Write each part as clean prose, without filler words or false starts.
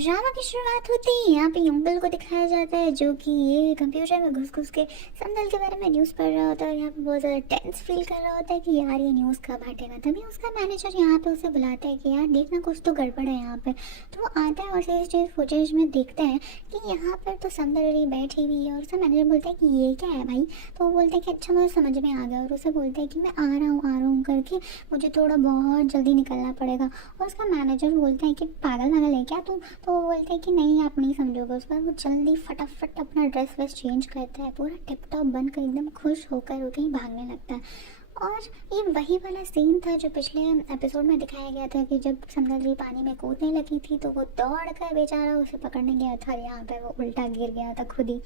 Drama की शुरुआत होते ही यहाँ पे यंगल को दिखाया जाता है जो कि ये कंप्यूटर में घुस घुस के संदल के बारे में न्यूज़ पढ़ रहा होता है और यहाँ पे बहुत ज़्यादा टेंस फील कर रहा होता है कि यार ये न्यूज़ कब हटेगा। तभी उसका मैनेजर यहाँ पे उसे बुलाता है कि यार देखना कुछ तो गड़बड़ है यहाँ पे। तो वो आता है और सीसीटीवी फुटेज में देखते हैं कि यहाँ पर तो संदल बैठी हुई है और उसका मैनेजर बोलता है कि ये क्या है भाई। तो वो बोलता है कि अच्छा मुझे समझ में आ गया और उसे बोलता है कि मैं आ रहा हूँ करके मुझे थोड़ा बहुत जल्दी निकलना पड़ेगा। और उसका मैनेजर बोलता है कि पागल पागल है क्या तुम। तो वो बोलते हैं कि नहीं आप नहीं समझोगे। उसके बाद वो जल्दी फटाफट अपना ड्रेस वेस चेंज करता है, पूरा टिप टॉप बनकर एकदम खुश होकर वो कहीं भागने लगता है। और ये वही वाला सीन था जो पिछले एपिसोड में दिखाया गया था कि जब संदल जी पानी में कूदने लगी थी तो वो दौड़ कर बेचारा उसे पकड़ने गया था, यहाँ पर वो उल्टा गिर गया था खुद ही।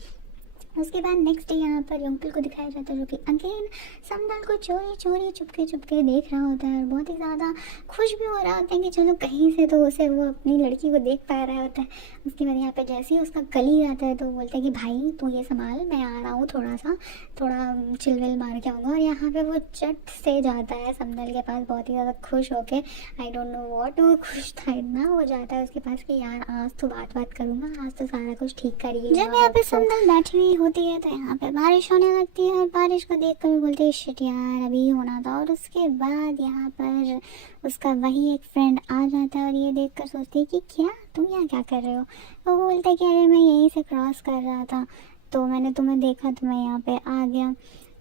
उसके बाद नेक्स्ट डे यहाँ पर यंगल को दिखाया जाता है जो कि अगेन संदल को चोरी चोरी चुपके चुपके देख रहा होता है और बहुत ही ज़्यादा खुश भी हो रहा होता है कि चलो कहीं से तो उसे वो अपनी लड़की को देख पा रहा होता है। उसके बाद यहाँ पे जैसे ही उसका कली आता है तो बोलता है कि भाई तू ये संभाल, मैं आ रहा हूँ, थोड़ा चिलविल मार के आऊँगा। और यहाँ पे वो चट से जाता है संदल के पास बहुत ही ज़्यादा खुश होके। आई डोंट नो वॉट, वो खुश था इतना, वो जाता है उसके पास कि यार आज तो बात करूँगा, आज तो सारा कुछ ठीक करिए। जब यहाँ पे संदल बैठी हुई होती है तो यहाँ पे बारिश होने लगती है और बारिश को देख कर बोलते हैं शिट यार अभी होना था। और उसके बाद यहाँ पर उसका वही एक फ्रेंड आ जाता है और ये देख कर सोचती है कि क्या तुम यहाँ क्या कर रहे हो। वो बोलता है कि अरे मैं यहीं से क्रॉस कर रहा था तो मैंने तुम्हें देखा तो मैं यहाँ पे आ गया,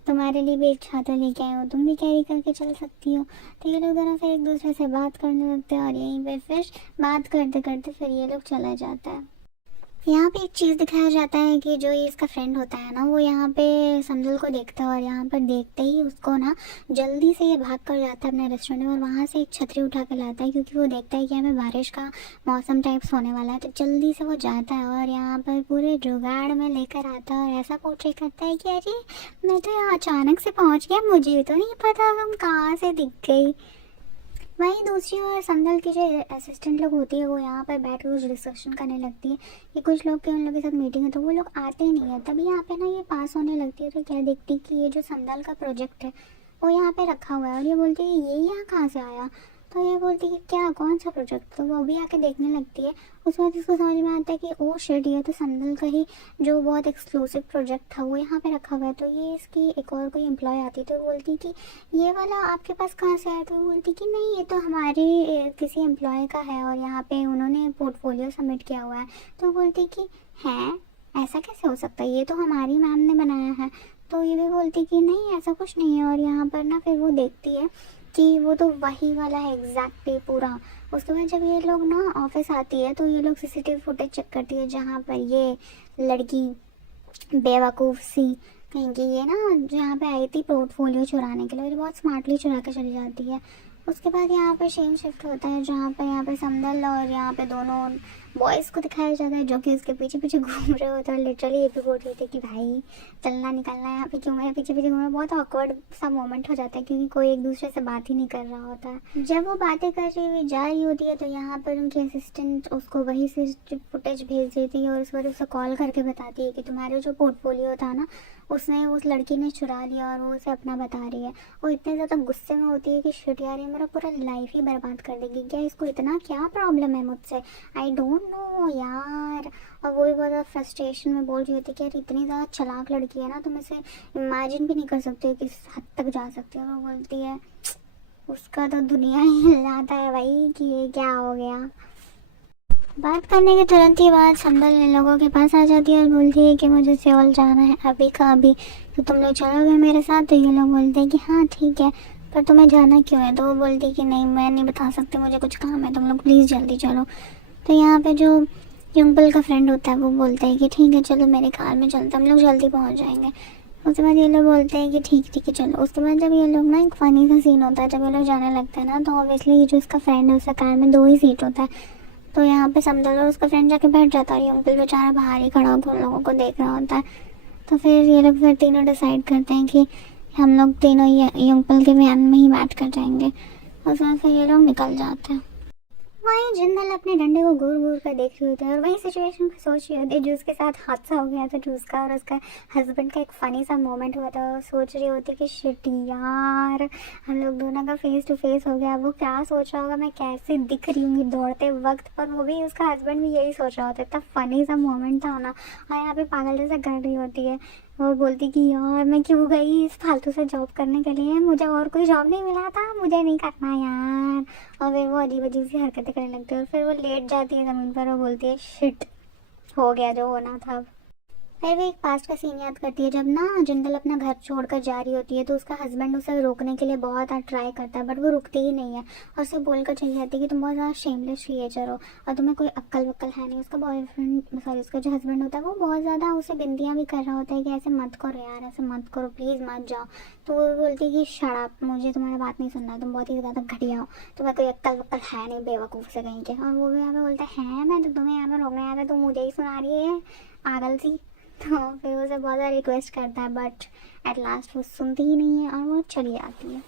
तुम्हारे लिए भी एक छाता लेके आई हूँ, तुम भी कैरी करके चल सकती हो। तो ये लोग दोनों फिर एक दूसरे से बात करने लगते हैं और यहीं पे फिर बात करते करते फिर ये लोग चला जाता है। यहाँ पे एक चीज़ दिखाया जाता है कि जो ये इसका फ्रेंड होता है ना वो यहाँ पे संदल को देखता है और यहाँ पर देखते ही उसको ना जल्दी से ये भाग कर जाता है अपने रेस्टोरेंट में और वहाँ से एक छतरी उठा कर लाता है क्योंकि वो देखता है कि हमें बारिश का मौसम टाइप्स होने वाला है। तो जल्दी से वो जाता है और यहाँ पर पूरे जुगाड़ में लेकर आता है और ऐसा पोर्ट्रे करता है कि अरे मैं तो यहाँ अचानक से पहुँच गया, मुझे तो नहीं पता हम कहाँ से दिख गई। वहीं दूसरी ओर संदल की जो असिस्टेंट लोग होती है वो यहाँ पर बैठ कर कुछ डिस्कशन करने लगती है कि कुछ लोग के उन लोगों के साथ मीटिंग है तो वो लोग आते ही नहीं है। तभी यहाँ पे ना ये पास होने लगती है तो क्या देखती कि ये जो संदल का प्रोजेक्ट है वो यहाँ पे रखा हुआ है और ये बोलती है ये यहाँ कहाँ से आया। तो ये बोलती है कि क्या कौन सा प्रोजेक्ट, तो वो भी आके देखने लगती है। उस बाद इसको समझ में आता है कि ओ शिट ये तो संदल का ही जो बहुत एक्सक्लूसिव प्रोजेक्ट था वो यहाँ पे रखा हुआ है। तो ये इसकी एक और कोई एम्प्लॉय आती तो बोलती कि ये वाला आपके पास कहाँ से आया। तो बोलती कि नहीं ये तो हमारे किसी एम्प्लॉय का है और यहाँ पे उन्होंने पोर्टफोलियो सबमिट किया हुआ है। तो बोलती कि हैं ऐसा कैसे हो सकता है, ये तो हमारी मैम ने बनाया है। तो ये भी बोलती कि नहीं ऐसा कुछ नहीं है। और यहाँ पर ना फिर वो देखती है कि वो तो वही वाला है एग्जैक्टली पूरा। उसके बाद जब ये लोग ना ऑफिस आती है तो ये लोग सीसीटीवी फुटेज चेक करती है जहाँ पर ये लड़की बेवकूफ़ सी कहीं की ये ना जहाँ पे आई थी पोर्टफोलियो चुराने के लिए, तो बहुत स्मार्टली चुरा के चली जाती है। उसके बाद यहाँ पे सीन शिफ्ट होता है जहाँ पे यहाँ पे संदल और यहाँ पे दोनों बॉयज़ को दिखाया जाता है जो कि उसके पीछे पीछे घूम रहे होते हैं। लिटरली ये भी बोल रही थी कि भाई चलना निकलना है यहाँ पे क्यों मेरे पीछे पीछे घूम रहे। बहुत ऑकवर्ड सा मोमेंट हो जाता है क्योंकि कोई एक दूसरे से बात ही नहीं कर रहा होता है। जब वो बातें कर रही हुई जा रही होती है तो यहाँ पर उनकी असिस्टेंट उसको वही से फुटेज भेज देती है और उस पर उसे कॉल करके बताती है कि तुम्हारे जो पोर्टफोलियो था ना उसने उस लड़की ने चुरा लिया और वो उसे अपना बता रही है। वो इतने ज़्यादा गुस्से में होती है कि शिट यार ये मेरा पूरा लाइफ ही बर्बाद कर देगी, क्या इसको इतना क्या प्रॉब्लम है मुझसे, आई डोंट नो यार। और वो भी बहुत फ्रस्ट्रेशन में बोल रही होती है कि यार इतनी ज़्यादा चालाक लड़की है ना तुम इसे इमेजिन भी नहीं कर सकते हो किस हद तक जा सकती है। वो बोलती है उसका तो दुनिया ही हिल जाता है भाई कि ये क्या हो गया। बात करने के तुरंत ही बाद संदल इन लोगों के पास आ जाती है और बोलती है कि मुझे सियोल जाना है अभी का अभी, तो तुम लोग चलोगे मेरे साथ। तो ये लोग बोलते हैं कि हाँ ठीक है, पर तुम्हें जाना क्यों है। तो वो बोलती है कि नहीं मैं नहीं बता सकती, मुझे कुछ काम है, तुम लोग प्लीज़ जल्दी चलो। तो यहाँ पे जो युंगपल का फ्रेंड होता है वो बोलता है कि ठीक है चलो मेरे कार में चलते, हम लोग जल्दी पहुँच जाएंगे। उसके बाद ये लोग बोलते हैं कि ठीक है चलो। उसके बाद जब ये लोग ना एक फ़नी सा सीन होता है, जब ये लोग जाने लगते हैं ना तो ऑब्वियसली ये जो इसका फ्रेंड है उसका कार में 2 ही सीट होता है। तो यहाँ पे संदल और उसका फ्रेंड जाके बैठ जाता है और अंकल बेचारा बाहर ही खड़ा होकर उन लोगों को देख रहा होता है। तो फिर ये लोग फिर तीनों डिसाइड करते हैं कि हम लोग तीनों ये अंकल के वैन में ही बैठ कर जाएंगे। उसके बाद फिर ये लोग निकल जाते हैं। वहीं जिंदल अपने डंडे को घूर घूर कर देख रही होती है और वही सिचुएशन को सोच रही होती है जो उसके साथ हादसा हो गया था, जो उसका और उसका हस्बैंड का एक फ़नी सा मोमेंट हुआ था। वो सोच रही होती कि शिट यार, हम लोग दोनों का फेस टू फेस हो गया। वो क्या सोच रहा होगा, मैं कैसे दिख रही हूँ दौड़ते वक्त, पर वो भी, उसका हस्बैंड भी यही सोच रहा होता है। इतना फ़नी सा मोमेंट था ना। और यहाँ पे पागल जैसा कर रही होती है और बोलती कि यार मैं क्यों गई इस फालतू से जॉब करने के लिए, मुझे और कोई जॉब नहीं मिला था, मुझे नहीं करना यार। और फिर वो अजीब अजीब सी हरकतें करने लगती है और फिर वो लेट जाती है ज़मीन पर और बोलती है शिट, हो गया जो होना था अब। फिर भी एक पास्ट का सीन याद करती है जब ना जिंदल अपना घर छोड़कर जा रही होती है, तो उसका हस्बैंड उसे रोकने के लिए बहुत ट्राई करता है, बट वो रुकती ही नहीं है और उसे बोलकर चली जाती है कि तुम बहुत ज़्यादा शेमलेस क्रिएचर हो और तुम्हें कोई अक्ल वक्ल है नहीं। उसका बॉयफ्रेंड, सॉरी उसका जो हस्बैंड होता है, वो बहुत ज़्यादा उसे बिंदियाँ भी कर रहा होता है कि ऐसे मत करो यार, ऐसे मत करो, प्लीज़ मत जाओ। तो वो बोलती है कि शराब, मुझे तुम्हारी बात नहीं सुनना है, तुम बहुत ही ज़्यादा घटिया हो, तुम्हें कोई अक्ल वक्ल है नहीं, बेवकूफ़ से कहीं के। और वो भी यहाँ पे बोलता है मैं तो तुम्हें यहाँ पे रोकने आया था, तुम मुझे ही सुना रही है पागल सी। तो फिर उसे बहुत ज़्यादा रिक्वेस्ट करता है, बट एट लास्ट वो सुनती ही नहीं है और वो चली जाती है।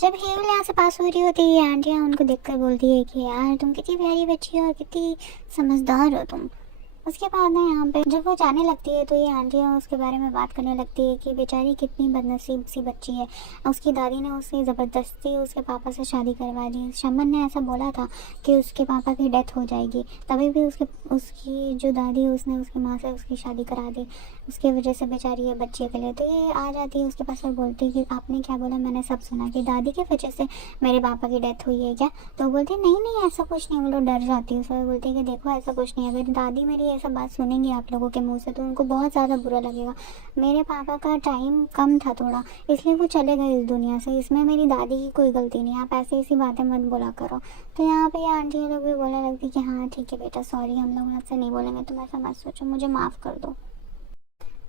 जब हेमल यहाँ से पास हो रही होती है, आंटियाँ उनको देखकर बोलती है कि यार तुम कितनी प्यारी बच्ची हो और कितनी समझदार हो तुम। उसके बाद ना यहाँ पे जब वो जाने लगती है तो ये आंटियाँ उसके बारे में बात करने लगती है कि बेचारी कितनी बदनसीब सी बच्ची है। उसकी दादी ने उसे ज़बरदस्ती उसके पापा से शादी करवा दी। शमन ने ऐसा बोला था कि उसके पापा की डेथ हो जाएगी, तभी भी उसकी जो दादी है उसने उसकी माँ से उसकी शादी करा दी, उसकी वजह से बेचारी ये बच्ची के लिए। तो ये आ जाती है उसके पास और बोलती है कि आपने क्या बोला, मैंने सब सुना कि दादी की वजह से मेरे पापा की डेथ हुई है क्या। तो बोलती है नहीं नहीं ऐसा कुछ नहीं। वो लोग डर जाती है उससे, बोलती है कि देखो ऐसा कुछ नहीं है, अगर दादी मेरी ये सब बात सुनेंगी आप लोगों के मुंह से तो उनको बहुत ज़्यादा बुरा लगेगा। मेरे पापा का टाइम कम था थोड़ा, इसलिए वो चले गए इस दुनिया से, इसमें मेरी दादी की कोई गलती नहीं है, आप ऐसी ऐसी बातें मत बोला करो। तो यहाँ पे आंटी लोग भी बोलने लगती कि हाँ ठीक है बेटा, सॉरी, हम लोग आपसे नहीं बोलेंगे, तुम ऐसा मत सोचो, मुझे माफ़ कर दो।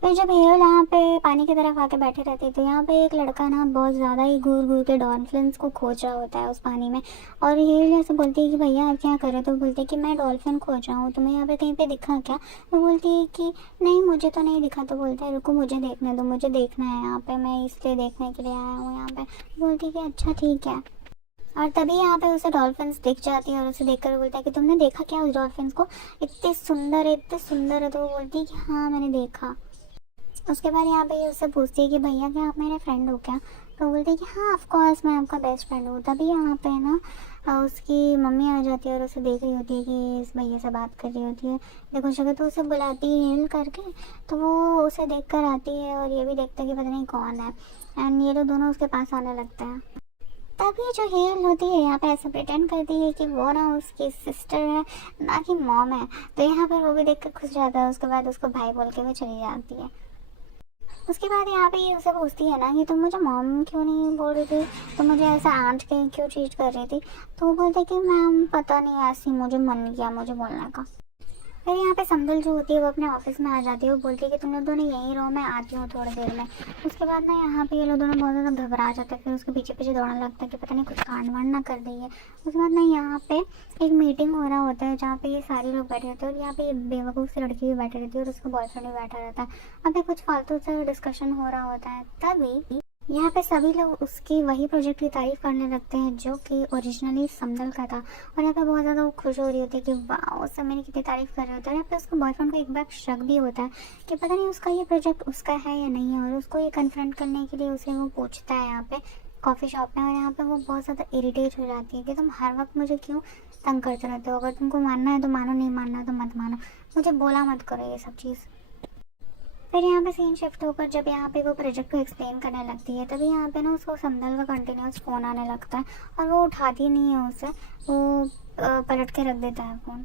फिर जब हेयल यहाँ पे पानी की तरफ आके बैठे रहते हैं तो यहाँ पे एक लड़का ना बहुत ज़्यादा ही घूर घूर के डॉल्फिन्स को खोज रहा होता है उस पानी में। और हेयल ऐसे बोलती है कि भैया आप क्या कर रहे हो। तो बोलते हैं कि मैं डॉल्फिन खोज रहा हूँ, तुम्हें यहाँ पे कहीं पे दिखा क्या। तो बोलती है कि नहीं मुझे तो नहीं दिखा। तो बोलता है रुको मुझे देखने दो, मुझे देखना है यहाँ पे, मैं इसलिए देखने के लिए आया हूँ यहाँ पे। बोलती है कि अच्छा ठीक है। और तभी यहाँ पे उसे डॉल्फिन्स दिख जाती है और उसे देखकर बोलता है कि तुमने देखा क्या उस डॉल्फिन्स को, इतने सुंदर है इतने सुंदर है। तो वो बोलती है कि हाँ मैंने देखा। उसके बाद यहाँ पे ये उससे पूछती है कि भैया क्या आप मेरे फ्रेंड हो क्या। तो बोलते हैं कि हाँ ऑफ कोर्स मैं आपका बेस्ट फ्रेंड हूँ। तभी यहाँ पे ना उसकी मम्मी आ जाती है और उसे देख रही होती है कि इस भैया से बात कर रही होती है, देखो शक्ल। तो उसे बुलाती है हिल करके, तो वो उसे देख कर आती है और ये भी देखता है कि पता नहीं कौन है। एंड ये लोग दोनों उसके पास आने लगते हैं। तभी जो हेल होती है यहाँ पे ऐसा प्रिटेंड करती है कि वो ना उसकी सिस्टर है ना कि मॉम है। तो यहाँ पर वो भी देख कर खुश जाता है। उसके बाद उसको भाई बोल के वो चली जाती है। उसके बाद यहाँ पे ये उससे पूछती है ना कि तुम मुझे मॉम क्यों नहीं बोल रही थी, तुम मुझे ऐसा आंट के क्यों ट्रीट कर रही थी। तो वो बोलते कि मैम पता नहीं ऐसी मुझे मन किया मुझे बोलने का। फिर यहाँ पे संभल जो होती है वो अपने ऑफिस में आ जाती है। वो बोलती है कि तुम लोग दोनों यहीं रहो, मैं आती हूँ थोड़ी देर में। उसके बाद ना यहाँ पे ये लोग दोनों बहुत ज़्यादा घबरा जाते हैं। फिर उसके पीछे पीछे दौड़ने लगता है कि पता नहीं कुछ कांड वांड ना कर दी है। उसके बाद ना यहाँ पे एक मीटिंग हो रहा होता है जहाँ पे ये सारे लोग बैठे रहते हैं और यहाँ पे ये बेवकूफ़ सी लड़की भी बैठी रहती है और उसका बॉयफ्रेंड भी बैठा रहता है। अभी कुछ फालतू से डिस्कशन हो रहा होता है। तभी यहाँ पे सभी लोग उसकी वही प्रोजेक्ट की तारीफ करने लगते हैं जो कि ओरिजिनली समदल का था। और यहाँ पे बहुत ज़्यादा वो खुश हो रही होती है कि वाह सब मेरी कितनी तारीफ कर रहे होते हैं। यहाँ पे उसके बॉयफ्रेंड को एक बार शक भी होता है कि पता नहीं उसका ये प्रोजेक्ट उसका है या नहीं है। और उसको ये कन्फ्रंट करने के लिए उसे वो पूछता है यहाँ पे कॉफ़ी शॉप में। और यहाँ पे वो बहुत ज़्यादा इरिटेट हो जाती है कि तुम हर वक्त मुझे क्यों तंग करते रहते हो, अगर तुमको मानना है तो मानो, नहीं मानना तो मत मानो, मुझे बोला मत करो ये सब चीज़। फिर यहाँ पे सीन शिफ्ट होकर जब यहाँ पे वो प्रोजेक्ट को एक्सप्लेन करने लगती है तभी यहाँ पे ना उसको समदल का कंटिन्यूस फ़ोन आने लगता है और वो उठाती नहीं है उसे, वो पलट के रख देता है फ़ोन।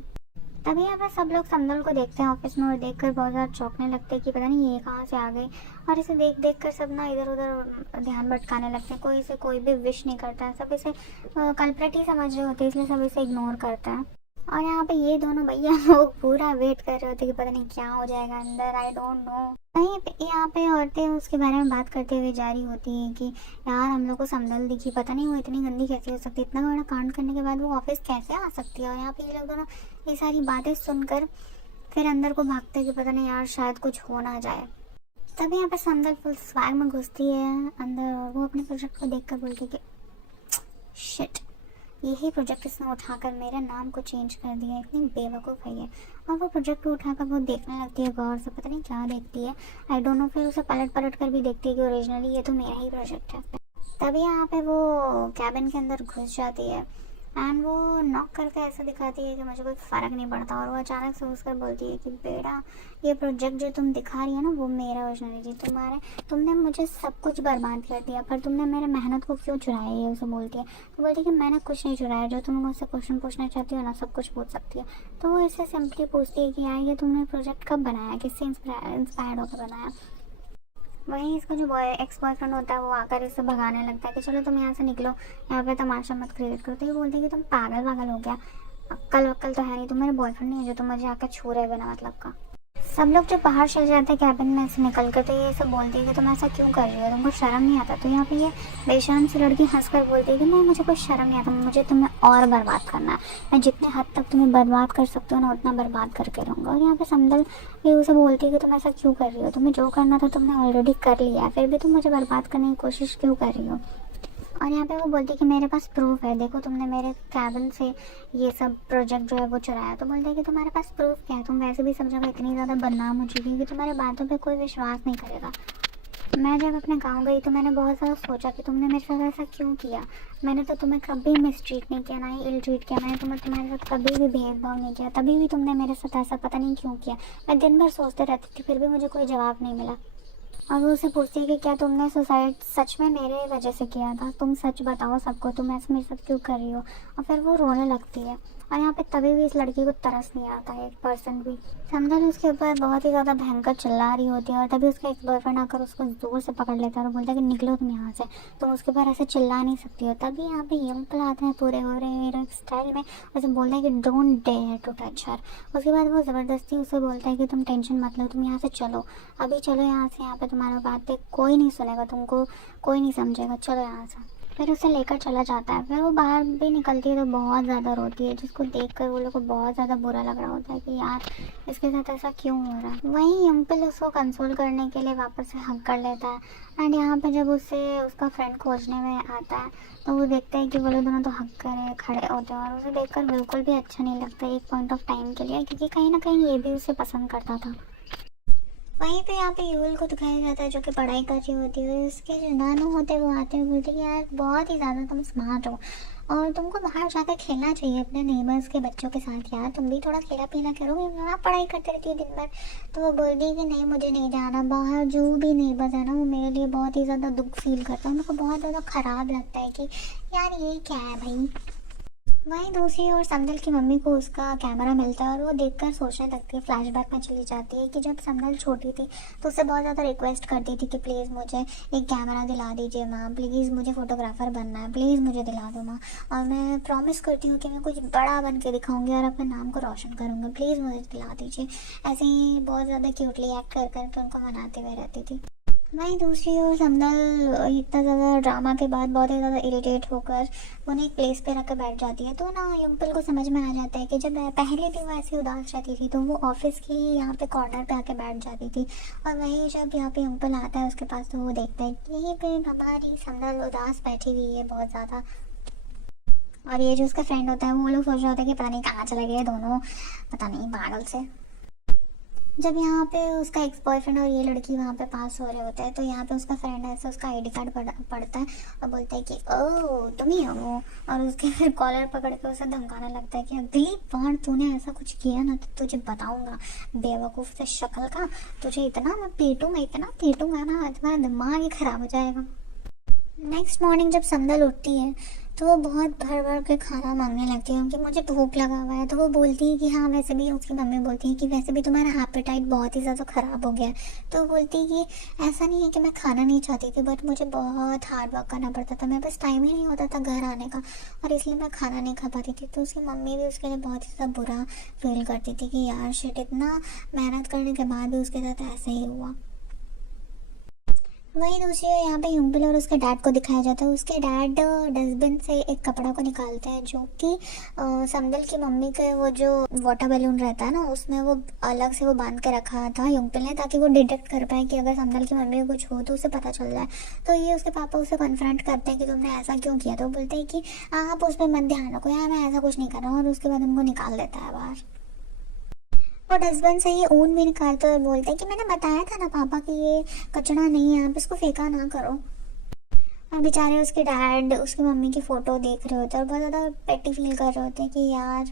तभी यहाँ पे सब लोग समदल को देखते हैं ऑफिस में और देखकर बहुत ज़्यादा चौंकने लगते हैं कि पता नहीं ये कहाँ से आ गई। और इसे देख देख कर सब ना इधर उधर ध्यान भटकाने लगते हैं। कोई इसे कोई भी विश नहीं करता है, सब इसे कल्प्रेट ही समझ रहे होते हैं, इसलिए सब इसे इग्नोर करता है। और यहाँ पे ये दोनों भैया लोग पूरा वेट कर रहे होते कि पता नहीं क्या हो जाएगा अंदर, आई डोंट नो। वहीं पे यहाँ पे औरतें उसके बारे में बात करते हुए जा रही होती हैं कि यार हम लोग को समदल दिखी, पता नहीं वो इतनी गंदी कैसे हो सकती है, इतना बड़ा कांड करने के बाद वो ऑफिस कैसे आ सकती है। और यहाँ पे ये लोग दोनों ये सारी बातें सुनकर फिर अंदर को भागते हैं कि पता नहीं यार शायद कुछ हो ना जाए। तभी यहाँ पे समदल फुल स्वैग में घुसती है अंदर और वो अपने प्रोजेक्ट को देख कर बोलती कि शिट, यही प्रोजेक्ट इसने उठाकर मेरे नाम को चेंज कर दिया, इतनी बेवकूफ़ है ये। और वो प्रोजेक्ट उठाकर वो देखने लगती है गौर से, पता नहीं क्या देखती है, आई डोंट नो। फिर उसे पलट पलट कर भी देखती है कि ओरिजिनली ये तो मेरा ही प्रोजेक्ट है। तभी यहाँ पे वो कैबिन के अंदर घुस जाती है एंड वो नॉक करके ऐसा दिखाती है कि मुझे कोई फ़र्क नहीं पड़ता। और वो अचानक से उसकर बोलती है कि बेटा, ये प्रोजेक्ट जो तुम दिखा रही है ना, वो मेरा ओरिजिनली तुमने मुझे सब कुछ बर्बाद कर दिया, पर तुमने मेरे मेहनत को क्यों चुराया, ये उसे बोलती है। तो बोलती है कि मैंने कुछ नहीं चुराया, जो तुम मुझसे क्वेश्चन पूछना चाहती हो ना, सब कुछ पूछ सकती है। तो वो इससे सिंपली पूछती है कि यार ये तुमने प्रोजेक्ट कब बनाया, किससे इंस्पायर्ड होकर बनाया। वहीं इसका जो एक्स बॉयफ्रेंड होता है वो आकर इससे भगाने लगता है कि चलो तुम यहाँ से निकलो, यहाँ पे तमाशा मत क्रिएट करो। तो ये बोलते हैं कि तुम पागल हो गया, अक्ल वक्ल तो है नहीं, तुम मेरे बॉयफ्रेंड नहीं है जो तुम मुझे आकर छू रहे बिना मतलब का। सब लोग जब बाहर चले जाते हैं कैबिन में से निकल कर, तो ये सब बोलती है कि तुम ऐसा क्यों कर रही हो, तुमको शर्म नहीं आता। तो यहाँ पे ये बेशर्म सी लड़की हंस कर बोलती है कि नहीं, मुझे कोई शर्म नहीं आता, मुझे तुम्हें और बर्बाद करना है, मैं जितने हद तक तुम्हें बर्बाद कर सकती हूँ ना उतना बर्बाद करके रहूँगा। और यहाँ पे समदल ये उसे बोलती है कि तुम ऐसा क्यों कर रही हो, तुम्हें जो करना था तुमने ऑलरेडी कर लिया, फिर भी तुम मुझे बर्बाद करने की कोशिश क्यों कर रही हो। और यहाँ पे वो बोलती है कि मेरे पास प्रूफ है, देखो तुमने मेरे कैबिन से ये सब प्रोजेक्ट जो है वो चुराया। तो बोलते हैं कि तुम्हारे पास प्रूफ क्या है, तुम वैसे भी सब जगह इतनी ज़्यादा बदनाम हो चुकी है कि तुम्हारे बातों पे कोई विश्वास नहीं करेगा। मैं जब अपने गांव गई तो मैंने बहुत ज़्यादा सोचा कि तुमने मेरे साथ ऐसा क्यों किया। मैंने तो तुम्हें कभी मिसट्रीट नहीं किया, ना ही इल ट्रीट किया, मैंने तुम्हारे साथ कभी भी भेदभाव नहीं किया, तभी भी तुमने मेरे साथ ऐसा पता नहीं क्यों किया। मैं दिन भर सोचते रहती थी, फिर भी मुझे कोई जवाब नहीं मिला। और वो उसे पूछती है कि क्या तुमने सुसाइड सच में मेरे वजह से किया था, तुम सच बताओ सबको, तुम ऐसे मेरे साथ क्यों कर रही हो। और फिर वो रोने लगती है। और यहाँ पे तभी भी इस लड़की को तरस नहीं आता है 1% भी। समझल उसके ऊपर बहुत ही ज़्यादा भयंकर चिल्ला रही होती है और तभी उसका एक बॉयफ्रेंड आकर उसको जोर से पकड़ लेता है और बोलता है कि निकलो तुम यहाँ से, तुम उसके ऊपर ऐसे चिल्ला नहीं सकती हो। तभी यहाँ पे अंकल आते हैं पूरे हो रहे हीरो स्टाइल में, उसे बोलता है कि don't dare to touch her. उसके बाद वो ज़बरदस्ती उसे बोलता है कि तुम टेंशन मत लो, तुम यहाँ से चलो, अभी चलो यहाँ से, यहाँ पे तुम्हारा बातें कोई नहीं सुनेगा, तुमको कोई नहीं समझेगा, चलो यहाँ से। फिर उसे लेकर चला जाता है। फिर वो बाहर भी निकलती है तो बहुत ज़्यादा रोती है, जिसको देखकर वो लोग को बहुत ज़्यादा बुरा लग रहा होता है कि यार इसके साथ ऐसा क्यों हो रहा है। वहीं अंकल उसको कंसोल करने के लिए वापस से हक कर लेता है एंड यहाँ पे जब उसे उसका फ्रेंड खोजने में आता है तो वो देखता है कि वो लोग दोनों तो हक करे खड़े होते हैं और उसे देखकर बिल्कुल भी अच्छा नहीं लगता एक पॉइंट ऑफ टाइम के लिए, क्योंकि कहीं ना कहीं ये भी उसे पसंद करता था। वहीं पे यहाँ पे यूल को दिखाया जाता है जो कि पढ़ाई कर रही होती है। उसके जो नानू होते हैं वो आते हैं, बोलते हैं कि यार बहुत ही ज़्यादा तुम स्मार्ट हो और तुमको बाहर जाकर खेलना चाहिए अपने नेबर्स के बच्चों के साथ, यार तुम भी थोड़ा खेला पीला करोगे, वहाँ पढ़ाई करते रहती है दिन भर। तो वो बोलती है कि नहीं, मुझे नहीं जाना बाहर, जो भी नेबर्स है ना वो मेरे लिए बहुत ही ज़्यादा दुख फील करता है, उनको बहुत ज़्यादा ख़राब लगता है कि यार ये क्या है भाई। वहीं दूसरी ओर समदल की मम्मी को उसका कैमरा मिलता है और वो देखकर सोचने लगती है, फ्लैशबैक में चली जाती है कि जब समदल छोटी थी तो उससे बहुत ज़्यादा रिक्वेस्ट करती थी कि प्लीज़ मुझे एक कैमरा दिला दीजिए माँ, प्लीज़ मुझे फ़ोटोग्राफ़र बनना है, प्लीज़ मुझे दिला दो माँ, और मैं प्रॉमिस करती हूँ कि मैं कुछ बड़ा बन के दिखाऊँगी और अपने नाम को रोशन करूँगी, प्लीज़ मुझे दिला दीजिए। ऐसे ही बहुत ज़्यादा क्यूटली एक्ट कर कर उनको मनाते हुए रहती थी। वहीं दूसरी ओर समदल इतना ज़्यादा ड्रामा के बाद बहुत ही ज़्यादा इरिटेट होकर उन्हें एक प्लेस पे रख कर बैठ जाती है। तो ना यंगपल को समझ में आ जाता है कि जब पहले भी वो ऐसी उदास रहती थी तो वो ऑफिस की यहाँ पे कॉर्नर पे आके बैठ जाती थी, और वहीं जब यहाँ पे यंगपल आता है उसके पास तो वो देखता है कि यहीं पे हमारी समदल उदास बैठी हुई है बहुत ज़्यादा। और ये जो उसका फ्रेंड होता है वो लोग सोच रहा होता है कि पता नहीं कहाँ चले गए दोनों, पता नहीं पागल से। जब यहाँ पे उसका एक्स बॉयफ्रेंड और ये लड़की वहाँ पे पास हो रहे होते हैं तो यहाँ पे उसका फ्रेंड ऐसे उसका आईडी कार्ड पढ़ता है और बोलता है कि ओह तुम ही हो वो, और उसके फिर कॉलर पकड़ के उसे धमकाने लगता है कि अगली बार तूने ऐसा कुछ किया ना तो तुझे बताऊंगा बेवकूफ़ से शक्ल का, तुझे इतना मैं इतना पीटूंगा ना तुम्हारा दिमाग ही ख़राब हो जाएगा। नेक्स्ट मॉर्निंग जब समदल उठती है तो वो बहुत भर भर के खाना मांगने लगती है क्योंकि मुझे भूख लगा हुआ है। तो वो बोलती है कि हाँ वैसे भी, उसकी मम्मी बोलती है कि वैसे भी तुम्हारा एपेटाइट बहुत ही ज़्यादा ख़राब हो गया है। तो वो बोलती है कि ऐसा नहीं है कि मैं खाना नहीं चाहती थी, बट मुझे बहुत हार्ड वर्क करना पड़ता था, मेरे पास टाइम ही नहीं होता था घर आने का और इसलिए मैं खाना नहीं खा पाती थी। तो उसकी मम्मी भी उसके लिए बहुत ही ज़्यादा बुरा फील करती थी कि यार शिट, इतना मेहनत करने के बाद भी उसके साथ ऐसे ही हुआ। वहीं दूसरी ओर यहाँ पे युंगबिल और उसके डैड को दिखाया जाता है। उसके डैड डस्टबिन से एक कपड़ा को निकालते हैं जो कि समदल की मम्मी के वो जो वाटर बैलून रहता है ना उसमें वो अलग से वो बांध के रखा था युंगबिल ने, ताकि वो डिटेक्ट कर पाए कि अगर समदल की मम्मी को कुछ हो तो उसे पता चल जाए। तो ये उसके पापा उसे कन्फ्रंट करते हैं कि तुमने ऐसा क्यों किया। तो वो बोलते हैं कि आप उस पर मत ध्यान रखो यार, मैं ऐसा कुछ नहीं कर रहा हूँ। और उसके बाद उनको निकाल देता है बाहर। और हस्बैंड से ये ऊन भी निकालते और बोलते हैं कि मैंने बताया था ना पापा कि ये कचरा नहीं है, आप इसको फेंका ना करो। और बेचारे उसके डैड उसकी मम्मी की फ़ोटो देख रहे होते हैं और बहुत ज़्यादा पेटी फील कर रहे होते हैं कि यार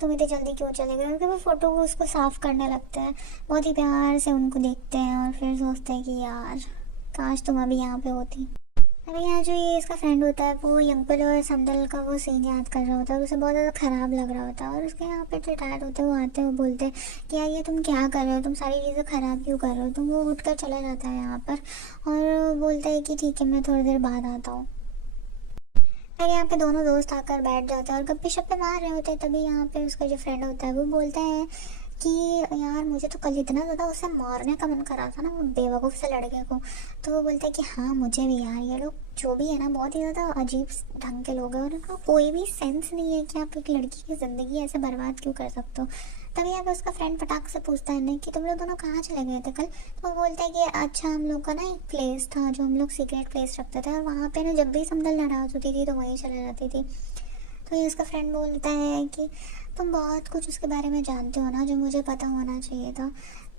तुम इतनी जल्दी क्यों चले गए। उनके वो फ़ोटो को उसको साफ़ करने लगते हैं, बहुत ही प्यार से उनको देखते हैं और फिर सोचते हैं कि यार काश तुम अभी यहाँ पे होती। अरे यहाँ जो ये इसका फ्रेंड होता है वो यंगपुल और समदल का वो सीन याद कर रहा होता है और उसे बहुत ज़्यादा ख़राब लग रहा होता है। और उसके यहाँ पे जो डैड होते हैं वो आते हैं, वो बोलते हैं कि यार ये तुम क्या कर रहे हो, तुम सारी चीज़ें ख़राब क्यों कर रहे हो। तो वो उठ कर चला जाता है यहाँ पर और बोलता है कि ठीक है मैं थोड़ी देर बाद आता हूँ। फिर यहाँ पे दोनों दोस्त आकर बैठ जाते हैं और गप्पे शप्पे मार रहे होते हैं। तभी यहाँ पे उसका जो फ्रेंड होता है वो बोलता है कि यार मुझे तो कल इतना ज़्यादा उसे मारने का मन कर रहा था ना, वो बेवकूफ़ से लड़के को। तो वो बोलता है कि हाँ मुझे भी यार, ये लोग जो भी है ना बहुत ही ज़्यादा अजीब ढंग के लोग हैं और उनका कोई भी सेंस नहीं है कि आप एक लड़की की ज़िंदगी ऐसे बर्बाद क्यों कर सकते हो। तभी यहाँ पे उसका फ्रेंड फटाक से पूछता है नहीं कि तुम लोग दोनों कहाँ चले गए थे कल। तो वो बोलता है कि अच्छा हम लोग का ना एक प्लेस था जो हम लोग सीक्रेट प्लेस रखते थे और वहाँ पे ना जब भी समदल नाराज़ होती थी तो वहीं चले जाती थी। तो ये उसका फ्रेंड बोलता है कि तुम बहुत कुछ उसके बारे में जानते हो ना जो मुझे पता होना चाहिए था।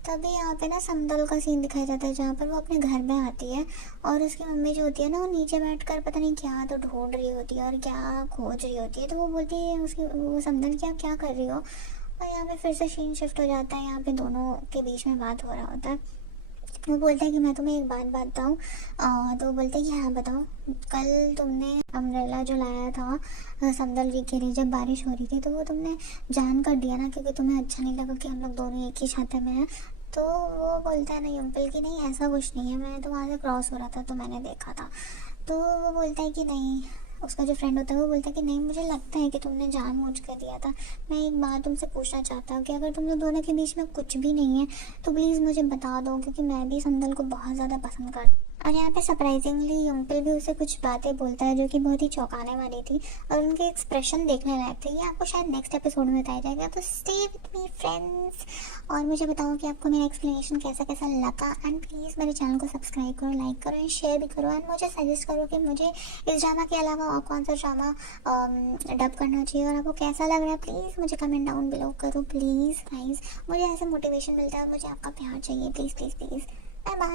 तभी यहाँ पे ना समदल का सीन दिखाया जाता है जहाँ पर वो अपने घर में आती है और उसकी मम्मी जो होती है ना वो नीचे बैठकर पता नहीं क्या तो ढूंढ रही होती है और क्या खोज रही होती है। तो वो बोलती है उसकी वो समदल क्या क्या कर रही हो। और यहाँ पे फिर से सीन शिफ्ट हो जाता है, यहाँ पे दोनों के बीच में बात हो रहा होता है। वो बोलता है कि मैं तुम्हें एक बात बताऊँ। तो वो बोलते हैं कि हाँ बताओ। कल तुमने अम्ब्रेला जो लाया था समदल जी के लिए जब बारिश हो रही थी तो वो तुमने जान कर दिया ना क्योंकि तुम्हें अच्छा नहीं लगा कि हम लोग दोनों एक ही छाते में हैं। तो वो बोलता है ना युम्पल की नहीं ऐसा कुछ नहीं है, मैं तो वहाँ से क्रॉस हो रहा था तो मैंने देखा था। तो वो बोलता है कि नहीं, उसका जो फ्रेंड होता है वो बोलता है कि नहीं मुझे लगता है कि तुमने जानबूझ कर दिया था। मैं एक बात तुमसे पूछना चाहता हूँ कि अगर तुम लोग दोनों के बीच में कुछ भी नहीं है तो प्लीज़ मुझे बता दो क्योंकि मैं भी समदल को बहुत ज़्यादा पसंद करती हूँ। और यहाँ पे सरप्राइजिंगली युम्पल भी उसे कुछ बातें बोलता है जो कि बहुत ही चौंकाने वाली थी और उनके एक्सप्रेशन देखने लायक थे। ये आपको शायद नेक्स्ट एपिसोड में बताया जाएगा। तो स्टे विथ मी फ्रेंड्स और मुझे बताओ कि आपको मेरा एक्सप्लेनेशन कैसा कैसा लगा। एंड प्लीज़ मेरे चैनल को सब्सक्राइब करो, लाइक करो एंड शेयर भी करो। एंड मुझे सजेस्ट करो कि मुझे इस ड्रामा के अलावा और कौन सा ड्रामा डब करना चाहिए और आपको कैसा लग रहा है। प्लीज़ मुझे कमेंट डाउन बिलो करो प्लीज़ गाइस। मुझे ऐसे मोटिवेशन मिलता है और मुझे आपका प्यार चाहिए। Please please please. Bye bye.